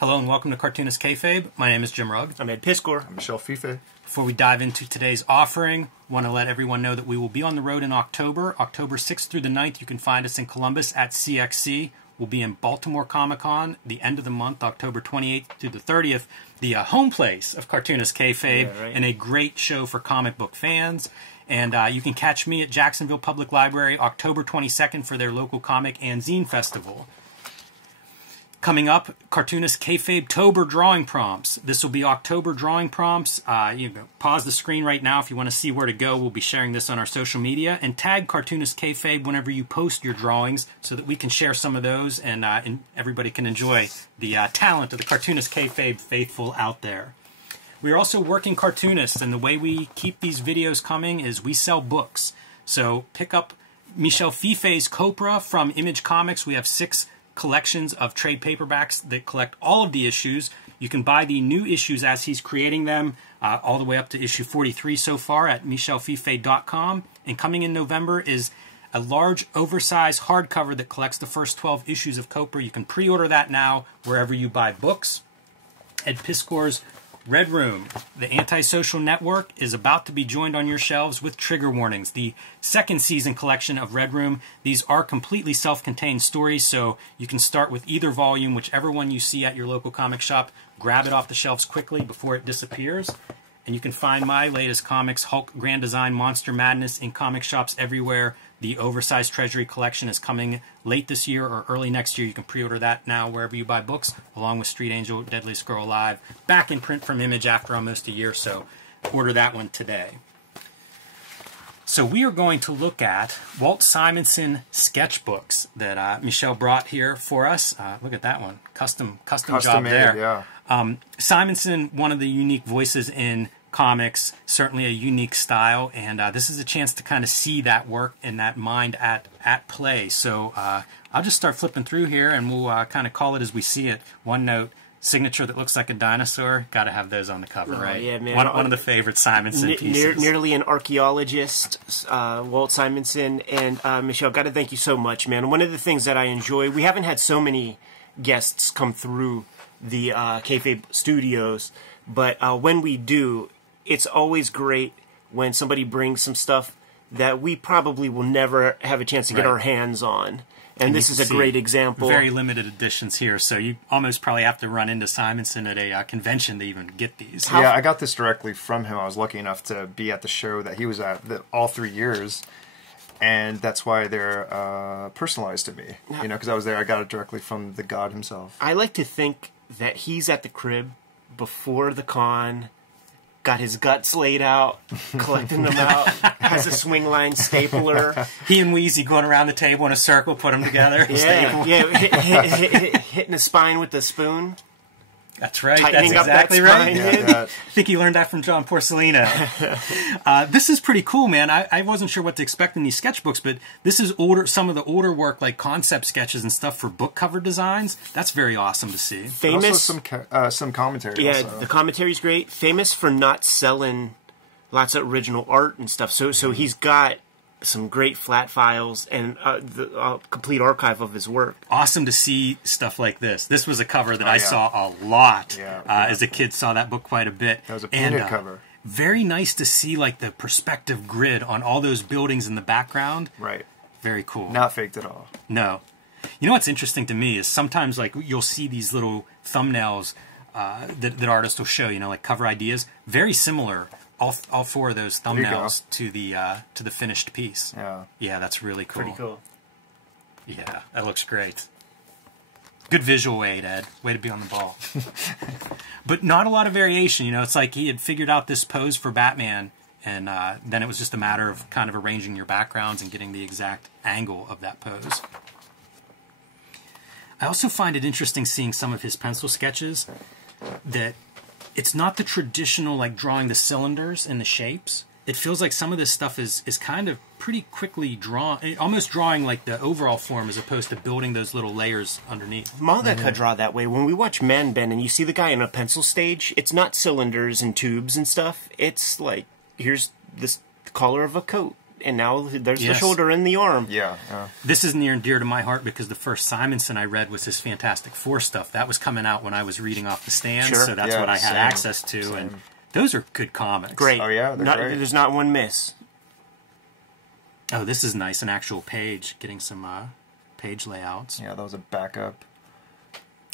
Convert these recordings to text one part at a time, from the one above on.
Hello and welcome to Cartoonist Kayfabe. My name is Jim Rugg. I'm Ed Piscor. I'm Michel Fiffe. Before we dive into today's offering, I want to let everyone know that we will be on the road in October. October 6th through the 9th, you can find us in Columbus at CXC. We'll be in Baltimore Comic-Con the end of the month, October 28th through the 30th, the home place of Cartoonist Kayfabe, and a great show for comic book fans. And you can catch me at Jacksonville Public Library October 22nd for their local comic and zine festival. Coming up, Cartoonist Kayfabe-tober drawing prompts. This will be October drawing prompts. You can pause the screen right now if you want to see where to go. We'll be sharing this on our social media. And tag Cartoonist Kayfabe whenever you post your drawings so that we can share some of those and everybody can enjoy the talent of the Cartoonist Kayfabe faithful out there. We are also working Cartoonist, and the way we keep these videos coming is we sell books. So pick up Michel Fiffe's COPRA from Image Comics. We have 6 collections of trade paperbacks that collect all of the issues. You can buy the new issues as he's creating them, all the way up to issue 43 so far at michelfiffe.com. And coming in November is a large, oversized hardcover that collects the first 12 issues of COPRA. You can pre-order that now wherever you buy books. Ed Piscor's Red Room, the antisocial network, is about to be joined on your shelves with Trigger Warnings, the second season collection of Red Room. These are completely self-contained stories, so you can start with either volume, whichever one you see at your local comic shop. Grab it off the shelves quickly before it disappears. And you can find my latest comics, Hulk Grand Design Monster Madness, in comic shops everywhere. The oversized Treasury collection is coming late this year or early next year. You can pre-order that now wherever you buy books, along with Street Angel, Deadliest Girl Alive, back in print from Image after almost a year, so order that one today. So we are going to look at Walt Simonson sketchbooks that Michel brought here for us. Look at that one. Custom job made, there. Yeah. Simonson, one of the unique voices in comics, certainly a unique style, and this is a chance to kind of see that work and that mind at play. So I'll just start flipping through here, and we'll kind of call it as we see it. One note, signature that looks like a dinosaur. Got to have those on the cover, right? Yeah, man. One of the favorite Simonson pieces. Nearly an archaeologist, Walt Simonson, and Michel, got to thank you so much, man. One of the things that I enjoy, we haven't had so many guests come through the Kayfabe studios, but when we do, it's always great when somebody brings some stuff that we probably will never have a chance to get our hands on. And this is a great example. Very limited editions here, so you almost probably have to run into Simonson at a convention to even get these. Yeah, I got this directly from him. I was lucky enough to be at the show that he was at all 3 years, and that's why they're personalized to me. You know, because I was there, I got it directly from the god himself. I like to think that he's at the crib before the con, got his guts laid out, collecting them out, has a swing line stapler. He and Wheezy going around the table in a circle, put them together. Hitting the spine with the spoon. That's right. Tightening That's exactly right. Yeah, I think he learned that from John Porcellino. This is pretty cool, man. I wasn't sure what to expect in these sketchbooks, but this is some of the older work, like concept sketches and stuff for book cover designs. That's very awesome to see. Famous, also some commentary. Yeah, also. the commentary's great. Famous for not selling lots of original art and stuff. So he's got some great flat files and the complete archive of his work. Awesome to see stuff like this. This was a cover that I saw a lot. As a kid, saw that book quite a bit. That was a painted cover. Very nice to see like the perspective grid on all those buildings in the background. Right. Very cool. Not faked at all. No. You know what's interesting to me is sometimes like you'll see these little thumbnails that artists will show, you know, like cover ideas. Very similar. All 4 of those thumbnails to the finished piece. Yeah, that's really cool. Pretty cool. Yeah, that looks great. Good visual aid, Ed. Way to be on the ball. But not a lot of variation. You know, it's like he had figured out this pose for Batman, and then it was just a matter of kind of arranging your backgrounds and getting the exact angle of that pose. I also find it interesting seeing some of his pencil sketches that it's not the traditional, like, drawing the cylinders and the shapes. It feels like some of this stuff is kind of pretty quickly drawn, almost drawing, like, the overall form as opposed to building those little layers underneath. Mangaka draw that way. When we watch Man Bend and you see the guy in a pencil stage, it's not cylinders and tubes and stuff. It's like, here's this collar of a coat. and now there's the Yes. shoulder and the arm. Yeah. This is near and dear to my heart because the first Simonson I read was his Fantastic Four stuff. That was coming out when I was reading off the stands, Sure. so that's Yeah, what I had same. access to, and those are good comics. Great. Oh, yeah, they're great. There's not one miss. Oh, this is nice, an actual page, getting some page layouts. Yeah, that was a backup.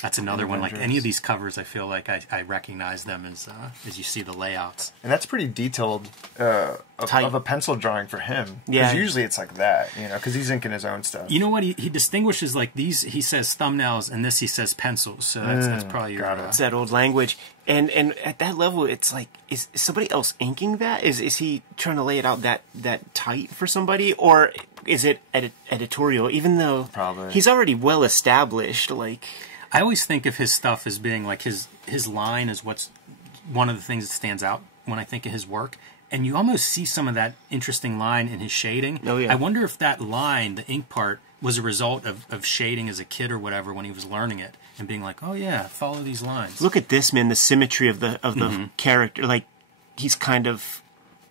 That's another one. Like Avengers. any of these covers, I feel like I recognize them as you see the layouts. And that's pretty detailed Tight. of a pencil drawing for him. Yeah. Because usually it's like that, you know, because he's inking his own stuff. You know what? He distinguishes like these. He says thumbnails, and this he says pencils. So that's probably your. got it. It's that old language. And at that level, it's like, is somebody else inking that? Is he trying to lay it out that tight for somebody? Or is it editorial? Even though Probably. he's already well established, like... I always think of his stuff as being like his line is what's one of the things that stands out when I think of his work. And you almost see some of that interesting line in his shading. Oh, yeah. I wonder if that line, the ink part, was a result of shading as a kid or whatever when he was learning it and being like, oh yeah, follow these lines. Look at this, man, the symmetry of the character. Like, he's kind of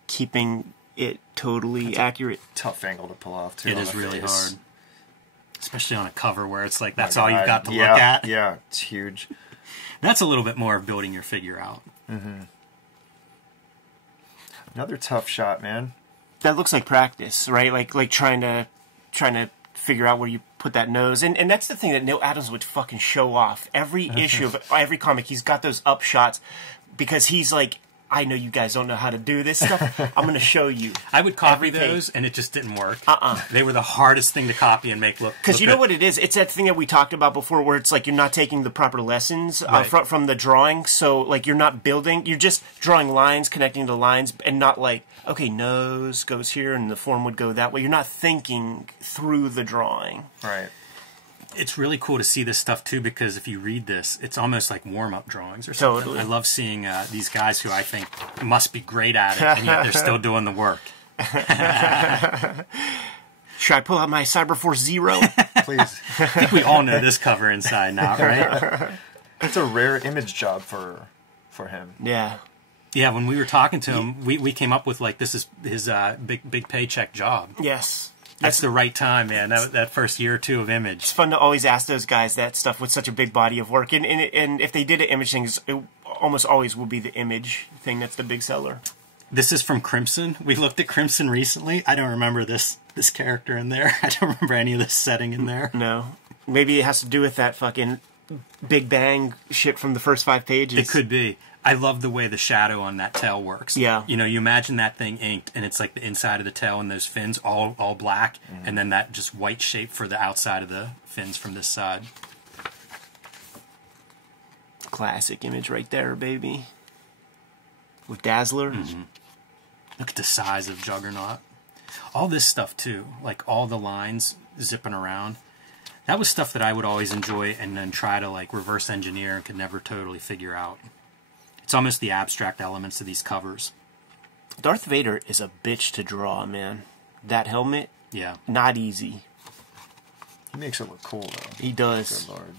keeping it totally accurate. Tough angle to pull off, too. It on is the really face. hard. Especially on a cover where it's like, that's My all you've God. got to Yeah, look at. Yeah, it's huge. That's a little bit more of building your figure out. Another tough shot, man. That looks like practice, right? Like trying to figure out where you put that nose. And that's the thing that Neil Adams would fucking show off. Every issue of every comic, he's got those up shots because he's like, I know you guys don't know how to do this stuff. I'm going to show you. I would copy Every page. those, and it just didn't work. They were the hardest thing to copy and make look. Because you know good. what it is? It's that thing that we talked about before where it's like you're not taking the proper lessons Right. from the drawing. So, like, you're not building. You're just drawing lines, connecting the lines, and not like, okay, nose goes here and the form would go that way. You're not thinking through the drawing. Right. It's really cool to see this stuff too, because if you read this, it's almost like warm-up drawings or something. Totally. I love seeing these guys who I think must be great at it, and yet they're still doing the work. Should I pull out my Cyberforce Zero? Please. I think we all know this cover inside now, right? It's a rare image job for him. Yeah. Yeah, when we were talking to him, we came up with like, this is his big paycheck job. Yes. That's the right time, man. That first year or two of Image. It's fun to always ask those guys that stuff with such a big body of work. And if they did image things, it almost always will be the image thing that's the big seller. This is from Crimson. We looked at Crimson recently. I don't remember this character in there. I don't remember any of this setting in there. No. Maybe it has to do with that fucking Big Bang shit from the first 5 pages. It could be. I love the way the shadow on that tail works. Yeah. You know, you imagine that thing inked, and it's like the inside of the tail and those fins all black, and then that just white shape for the outside of the fins from this side. Classic image right there, baby. With Dazzler. Look at the size of Juggernaut. All this stuff, too. Like, all the lines zipping around. That was stuff that I would always enjoy and then try to, like, reverse engineer and could never totally figure out. It's almost the abstract elements of these covers. Darth Vader is a bitch to draw, man. That helmet, Yeah. not easy. He makes it look cool, though. He does. Good lord.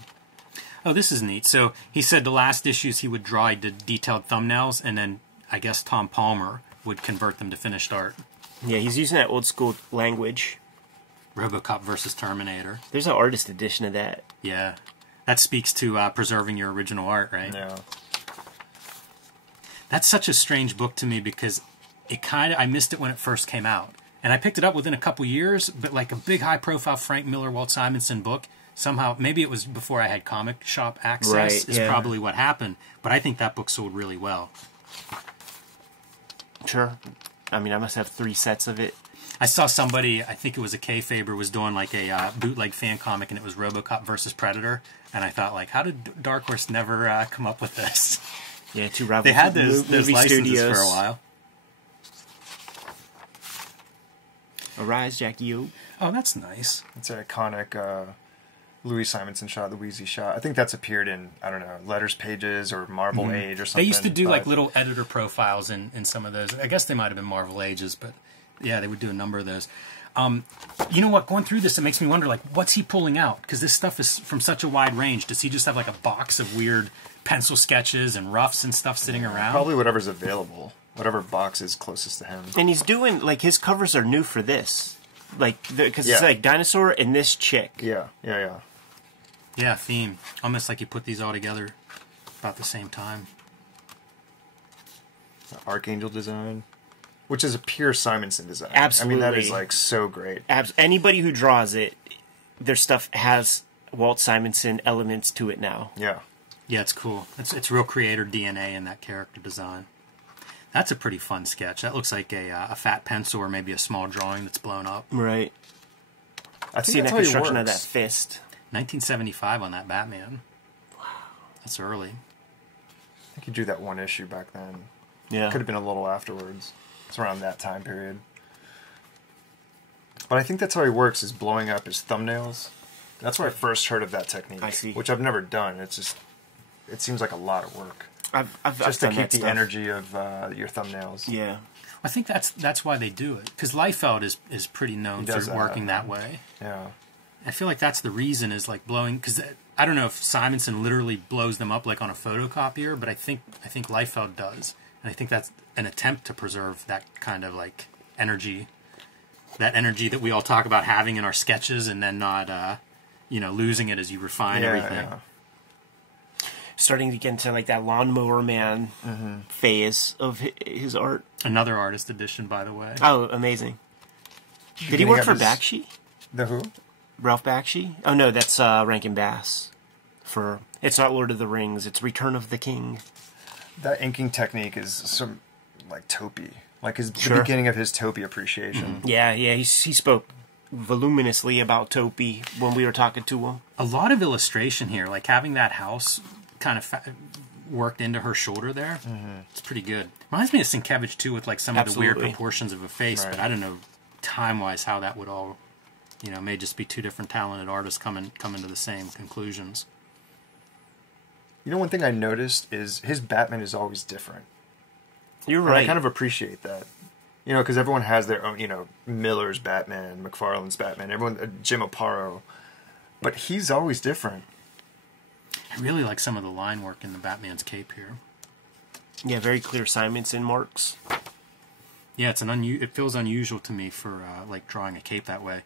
Oh, this is neat. So he said the last issues he would draw, he did detailed thumbnails, and then I guess Tom Palmer would convert them to finished art. Yeah, he's using that old school language. Robocop versus Terminator. There's an artist edition of that. Yeah. That speaks to preserving your original art, right? Yeah. That's such a strange book to me because I missed it when it first came out. And I picked it up within a couple years, but like a big high-profile Frank Miller, Walt Simonson book, somehow, maybe it was before I had comic shop access, Right, is yeah. probably what happened. But I think that book sold really well. Sure. I mean, I must have 3 sets of it. I saw somebody, I think it was a Kayfabe, was doing like a bootleg fan comic, and it was Robocop versus Predator. And I thought, like, how did Dark Horse never come up with this? Yeah, 2 rival They had those movie licenses studios. for a while. Arise, Jackie O. Oh, that's nice. It's an iconic Louis Simonson shot, the Wheezy shot. I think that's appeared in, I don't know, Letters Pages or Marvel Age or something. They used to do like but- little editor profiles in some of those. I guess they might have been Marvel Ages, but yeah, they would do a number of those. You know what? Going through this, it makes me wonder, like, what's he pulling out? Because this stuff is from such a wide range. Does he just have like a box of weird pencil sketches and roughs and stuff sitting around? Probably whatever's available. whatever box is closest to him. And he's doing, like, his covers are new for this. Like, because Yeah. it's like Dinosaur and this chick. Yeah. Yeah, theme. Almost like you put these all together about the same time. Archangel Design, which is a pure Simonson design. Absolutely. I mean, that is like so great. Anybody who draws it, their stuff has Walt Simonson elements to it now. Yeah. Yeah, it's cool. It's real creator DNA in that character design. That's a pretty fun sketch. That looks like a fat pencil or maybe a small drawing that's blown up. Right. I think See that that's how he construction of that works. fist. 1975 on that Batman. Wow. That's early. I think he drew that one issue back then. Yeah. Could have been a little afterwards. It's around that time period. But I think that's how he works, is blowing up his thumbnails. That's where I first heard of that technique. I see. Which I've never done. It's just, it seems like a lot of work. I've Just to done keep that the stuff. energy of your thumbnails. Yeah. I think that's why they do it. Because Liefeld is pretty known He for does that, working that way. Yeah. I feel like that's the reason, is like blowing, because I don't know if Simonson literally blows them up like on a photocopier, but I think Liefeld does. And I think that's an attempt to preserve that kind of like energy, that energy that we all talk about having in our sketches, and then not, losing it as you refine everything. Yeah. Starting to get into like that Lawnmower Man phase of his art. Another artist edition, by the way. Oh, amazing. Did he Beginning work of for his- Bakshi? The who? Ralph Bakshi? Oh no, that's Rankin Bass. For it's not Lord of the Rings, it's Return of the King. That inking technique is some, like, taupey. Like, the Sure. beginning of his taupey appreciation. Yeah, he spoke voluminously about Topi when we were talking to him. A lot of illustration here, like having that house kind of worked into her shoulder there. It's pretty good. Reminds me of Sienkiewicz too, with like some of the weird Absolutely. proportions of a face, Right. but I don't know time-wise how that would all, may just be two different talented artists coming to the same conclusions. You know, one thing I noticed is his Batman is always different. You're And right. I kind of appreciate that. Because everyone has their own, Miller's Batman, McFarlane's Batman, everyone, Jim Aparo. But he's always different. I really like some of the line work in the Batman's cape here. Yeah, very clear Simonson marks. Yeah, it feels unusual to me for like drawing a cape that way.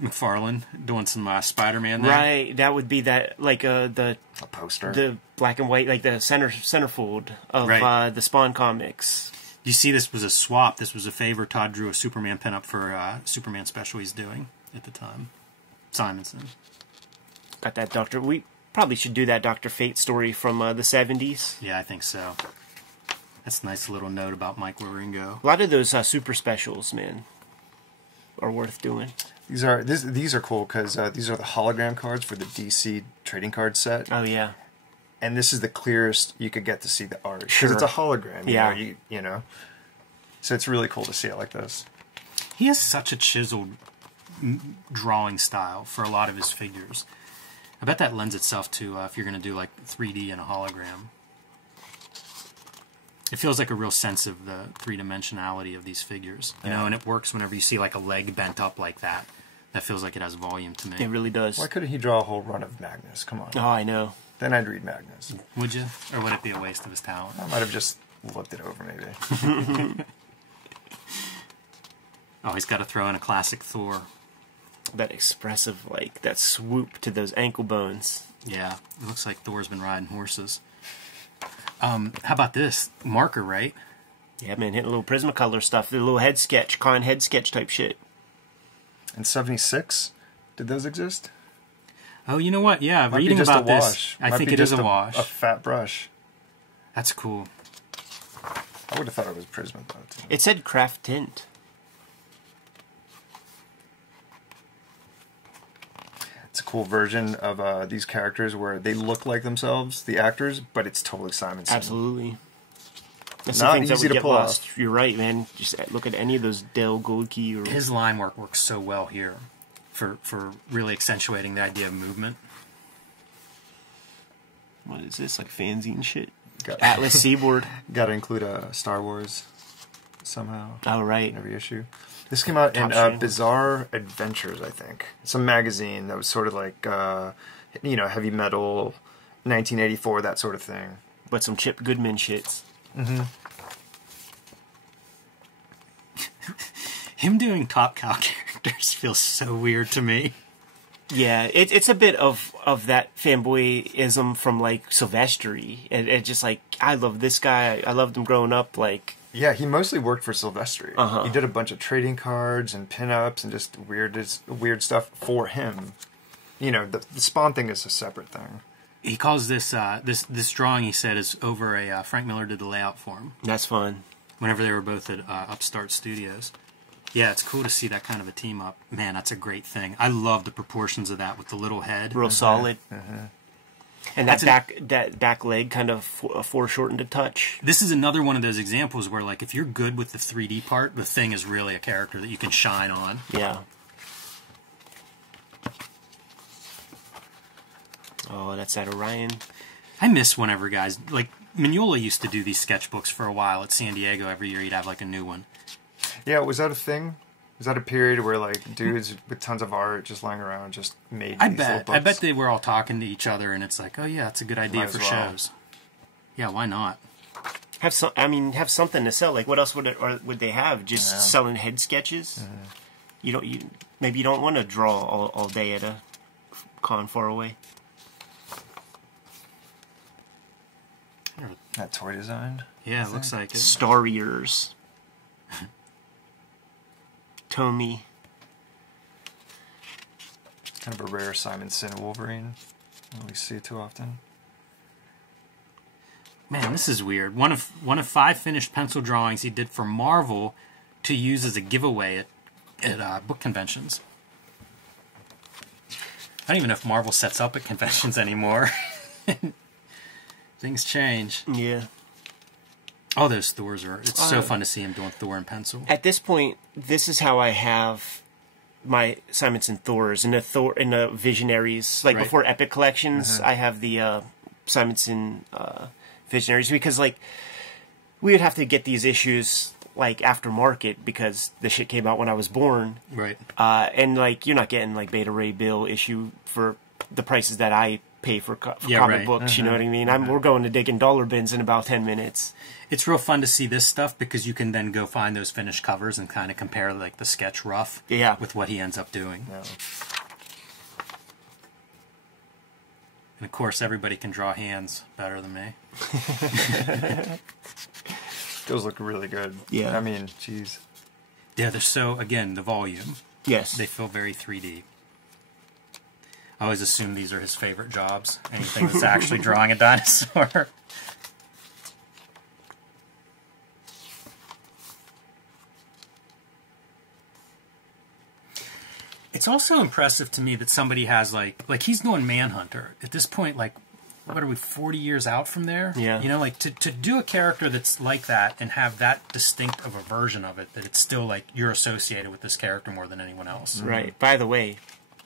McFarlane doing some Spider-Man there. Right, that would be that like the A poster. the black and white, like the centerfold of Right. the Spawn comics. You see, this was a swap. This was a favor. Todd drew a Superman pinup for Superman special he's doing at the time. Simonson. Got that Doctor. We probably should do that Dr. Fate story from the 70s. Yeah, I think so. That's a nice little note about Mike Wieringo. A lot of those super specials, man, are worth doing. These are cool because these are the hologram cards for the DC trading card set. Oh yeah, And this is the clearest you could get to see the art. Because Sure. it's a hologram. Yeah. You know. So it's really cool to see it like this. He has such a chiseled drawing style for a lot of his figures. I bet that lends itself to if you're going to do like 3D and a hologram. It feels like a real sense of the three-dimensionality of these figures. You know, and it works whenever you see like a leg bent up like that. That feels like it has volume to me. it really does. Why couldn't he draw a whole run of Magnus? Come on. Oh, I know. Then I'd read Magnus. Would you? Or would it be a waste of his talent? I might have just looked it over, maybe. Oh, he's got to throw in a classic Thor. That expressive, like, that swoop to those ankle bones. Yeah, it looks like Thor's been riding horses. How about this? Marker, right? Yeah, man, hitting a little Prismacolor stuff, the little head sketch, con head sketch type shit. In 76, did those exist? Oh, you know what? Yeah, Might be reading just about a this, wash. I Might think be it is just a wash. A fat brush. That's cool. I would have thought it was Prisma, though. Too. It said craft tint. It's a cool version of these characters where they look like themselves, the actors, but it's totally Simonson. Absolutely. That's Not the things that easy would to get pull lost. off. You're right, man. Just look at any of those Dell Goldkey or His line work works so well here for really accentuating the idea of movement. what is this, like fanzine shit? Got, Atlas Seaboard. got to include a Star Wars somehow Oh right. in every issue. This came out in Top string. Bizarre Adventures, I think. It's a magazine that was sort of like, heavy metal, 1984, that sort of thing. But some Chip Goodman shits. Him doing Top Cow characters feels so weird to me. Yeah, it's a bit of that fanboyism from like Silvestri, and it's just like I love this guy. I loved him growing up. Like, yeah, he mostly worked for Silvestri. Uh-huh. He did a bunch of trading cards and pinups and just weird stuff for him. You know, the Spawn thing is a separate thing. He calls this this drawing, he said, is over a Frank Miller did the layout for him. that's fun. Whenever they were both at Upstart Studios. Yeah, it's cool to see that kind of a team up. Man, that's a great thing. I love the proportions of that with the little head. Real solid. And that back leg kind of foreshortened a touch. This is another one of those examples where, like, if you're good with the 3D part, the thing is really a character that you can shine on. Yeah. Oh, that's that Orion. I miss whenever guys, like, Mignola used to do these sketchbooks for a while at San Diego. Every year he'd have, like, a new one. Yeah, was that a thing? Was that a period where like dudes with tons of art just lying around just made I these little bet. books? I bet they were all talking to each other, and it's like, oh yeah, it's a good idea for shows. Yeah, why not? Have something to sell. Like, what else would they have? Just selling head sketches. Maybe you don't want to draw all day at a con far away. That toy design. Yeah, it looks like it. Star Ears. Tommy. Kind of a rare Simonson Wolverine. Don't really see it too often. Man, this is weird. One of 5 finished pencil drawings he did for Marvel to use as a giveaway at book conventions. I don't even know if Marvel sets up at conventions anymore. Things change. Yeah. Oh, those Thors are... It's so fun to see him doing Thor in pencil. At this point, this is how I have my Simonson Thors in the Visionaries. Like, before Epic Collections, I have the Simonson Visionaries, because, like, we would have to get these issues, like, aftermarket, because the shit came out when I was born. Right. And, like, you're not getting, like, Beta Ray Bill issue for the prices that I pay for comic books, you know what I mean? We're going to digging dollar bins in about 10 minutes. It's real fun to see this stuff because you can then go find those finished covers and kind of compare, like, the sketch rough with what he ends up doing. Yeah. And, of course, everybody can draw hands better than me. Those look really good. Yeah. I mean, geez. Yeah, they're so, again, the volume. Yes. They feel very 3D. I always assume these are his favorite jobs. Anything that's actually drawing a dinosaur. It's also impressive to me that somebody has, like he's doing Manhunter. At this point, like, what are we, 40 years out from there? Yeah. You know, like, to do a character that's like that and have that distinct of a version of it, that it's still, like, you're associated with this character more than anyone else. Right. By the way,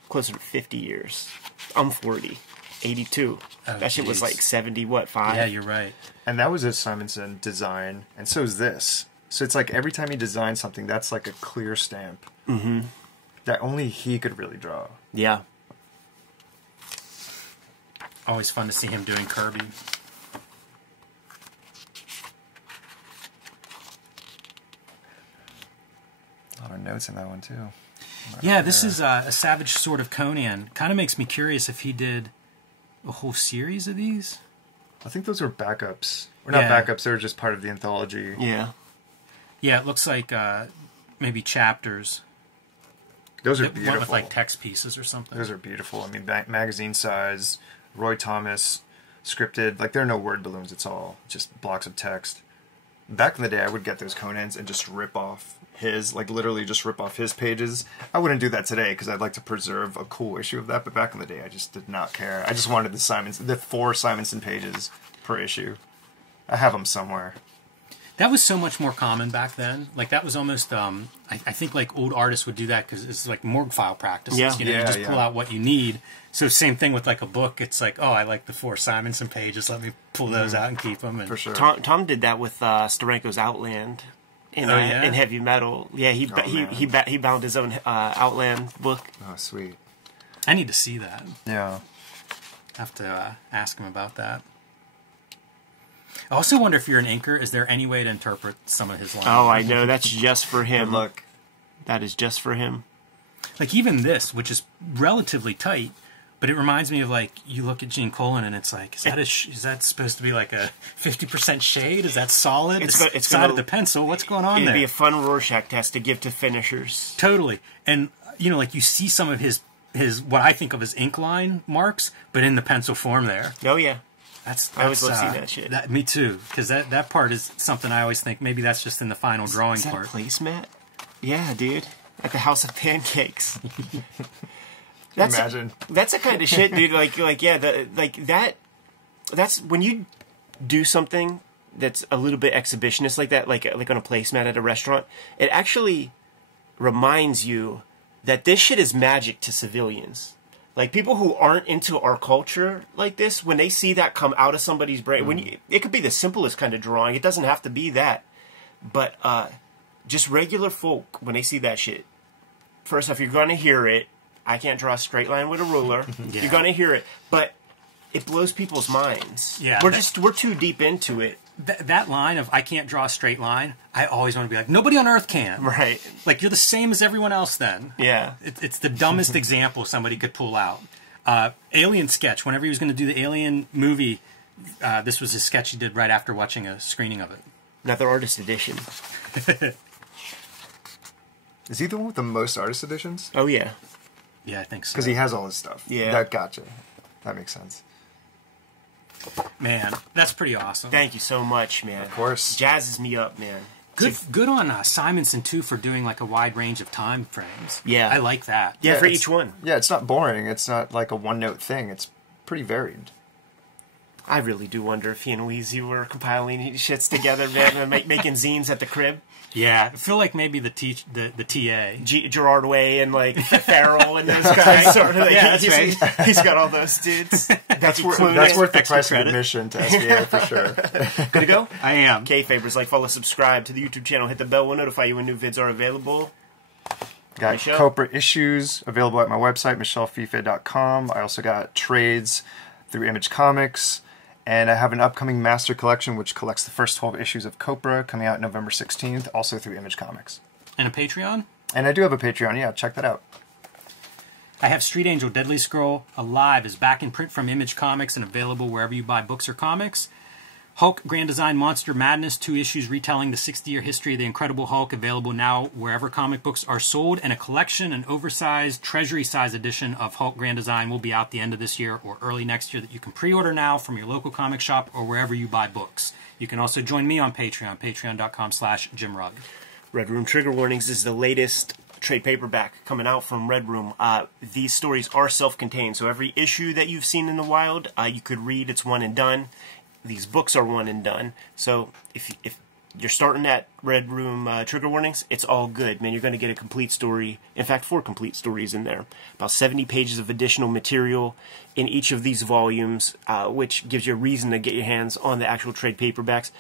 closer to 50 years. I'm 40. 82. Oh, that shit was like 70, what, 5? Yeah, you're right. And that was a Simonson design, and so is this. So it's like every time he designs something, that's like a clear stamp. Mm-hmm. That only he could really draw. Yeah. Always fun to see him doing Kirby. A lot of notes in that one, too. Yeah, this is a Savage Sword of Conan. Kind of makes me curious if he did a whole series of these. I think those were backups. Or not backups, they were just part of the anthology. Yeah. Yeah, it looks like maybe chapters. Those are Went beautiful. with like text pieces or something. Those are beautiful. I mean, magazine size, Roy Thomas, scripted. Like, there are no word balloons. It's all just blocks of text. Back in the day, I would get those Conans and just rip off his, like, literally just rip off his pages. I wouldn't do that today because I'd like to preserve a cool issue of that. But back in the day, I just did not care. I just wanted the 4 Simonson pages per issue. I have them somewhere. That was so much more common back then. Like, that was almost, I think, like, old artists would do that because it's like morgue file practices. Yeah. You know, you just pull out what you need. So same thing with, like, a book. It's like, oh, I like the 4 Simonson pages. Let me pull those out and keep them. And For sure. Tom did that with Steranko's Outland in heavy metal. Yeah, he bound his own Outland book. Oh, sweet. I need to see that. Yeah. I have to ask him about that. I also wonder if you're an inker, is there any way to interpret some of his lines? Oh, I know. That's just for him. Good luck. that is just for him. Like even this, which is relatively tight, but it reminds me of like you look at Gene Colan and it's like, is that supposed to be like a 50% shade? Is that solid? It's side of the pencil. What's going on there? It'd be a fun Rorschach test to give to finishers. Totally. And you know, like you see some of his what I think of as ink line marks, but in the pencil form there. Oh yeah. That's I always love seeing that shit. Me too, because that part is something I always think maybe that's just in the final drawing is that part. A placemat? Yeah, dude. At the House of Pancakes. Imagine. That's the kind of shit, dude. That's when you do something that's a little bit exhibitionist like that, like on a placemat at a restaurant. It actually reminds you that this shit is magic to civilians. Like, people who aren't into our culture like this, when they see that come out of somebody's brain, it could be the simplest kind of drawing. It doesn't have to be that. But just regular folk, when they see that shit, first off, you're going to hear it. I can't draw a straight line with a ruler. Yeah. You're going to hear it. But it blows people's minds. Yeah, we're too deep into it. That line of, I can't draw a straight line, I always want to be like, nobody on Earth can. Right. Like, you're the same as everyone else then. Yeah. It's the dumbest example somebody could pull out. Alien sketch, whenever he was going to do the Alien movie, this was a sketch he did right after watching a screening of it. Another artist edition. Is he the one with the most artist editions? Oh, yeah. Yeah, I think so. Because he has all his stuff. Yeah. That gotcha. That makes sense. Man, that's pretty awesome. Thank you so much, man. Of course. Jazzes me up, man. Good on Simonson, too, for doing like a wide range of time frames. Yeah. I like that. Yeah, for each one. Yeah, it's not boring. It's not like a one-note thing. It's pretty varied. I really do wonder if he and Weezy were compiling shits together, man, and making zines at the crib. Yeah, I feel like maybe the TA. Gerard Way and, like, Farrell and those guys. Sort of, like, yeah, that's right. He's got all those dudes. That's worth the price of admission to SBA, for sure. Good to go? I am. Kayfabers, like, follow, subscribe to the YouTube channel. Hit the bell. We'll notify you when new vids are available. Got COPRA issues available at my website, michelfiffe.com. I also got trades through Image Comics. And I have an upcoming master collection which collects the first 12 issues of COPRA coming out November 16th, also through Image Comics. And a Patreon? And I do have a Patreon, yeah, check that out. I have Street Angel Deadly Scroll Alive is back in print from Image Comics and available wherever you buy books or comics. Hulk Grand Design Monster Madness, 2 issues retelling the 60-year history of the Incredible Hulk, available now wherever comic books are sold. And a collection, an oversized, treasury-size edition of Hulk Grand Design will be out the end of this year or early next year that you can pre-order now from your local comic shop or wherever you buy books. You can also join me on Patreon, patreon.com/JimRugg. Red Room Trigger Warnings is the latest trade paperback coming out from Red Room. These stories are self-contained, so every issue that you've seen in the wild, you could read. It's one and done. These books are one and done. So if you're starting at Red Room Trigger Warnings, it's all good, man. You're going to get a complete story. In fact, 4 complete stories in there. About 70 pages of additional material in each of these volumes, which gives you a reason to get your hands on the actual trade paperbacks.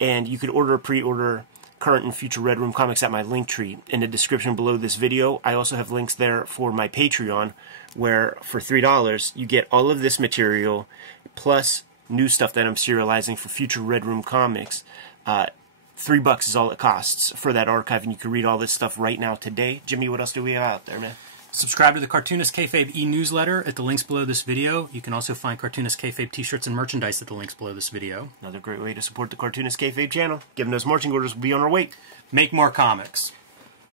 And you could order or pre-order current and future Red Room comics at my Linktree. In the description below this video, I also have links there for my Patreon, where for $3, you get all of this material, plus new stuff that I'm serializing for future Red Room comics. $3 is all it costs for that archive, and you can read all this stuff right now today. Jimmy, what else do we have out there, man? Subscribe to the Cartoonist Kayfabe e-newsletter at the links below this video. You can also find Cartoonist Kayfabe t-shirts and merchandise at the links below this video. Another great way to support the Cartoonist Kayfabe channel. Given those marching orders, we'll be on our way. Make more comics.